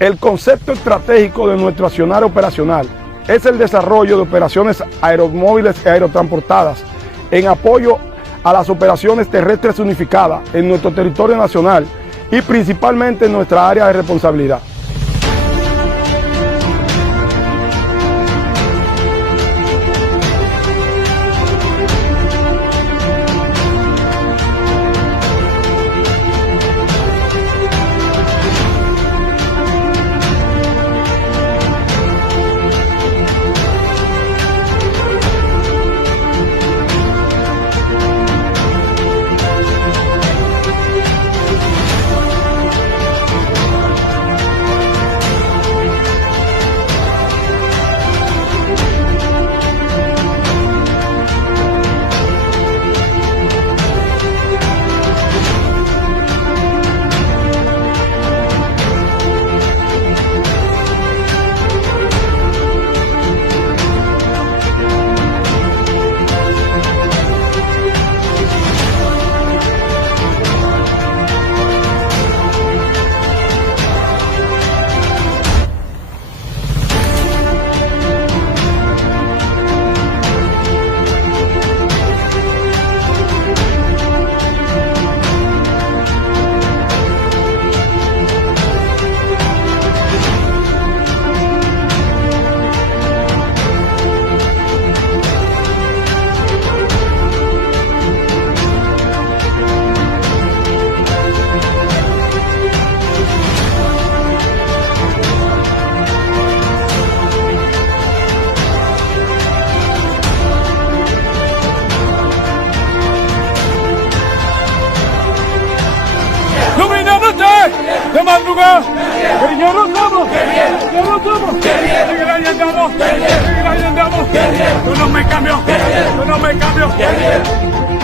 El concepto estratégico de nuestro accionar operacional es el desarrollo de operaciones aeromóviles y aerotransportadas en apoyo a las operaciones terrestres unificadas en nuestro territorio nacional y principalmente en nuestra área de responsabilidad. De madrugada, guerrilleros somos, guerrilleros somos, seguirá y andamos, seguirá y andamos, yo no me cambio, yo no me cambio.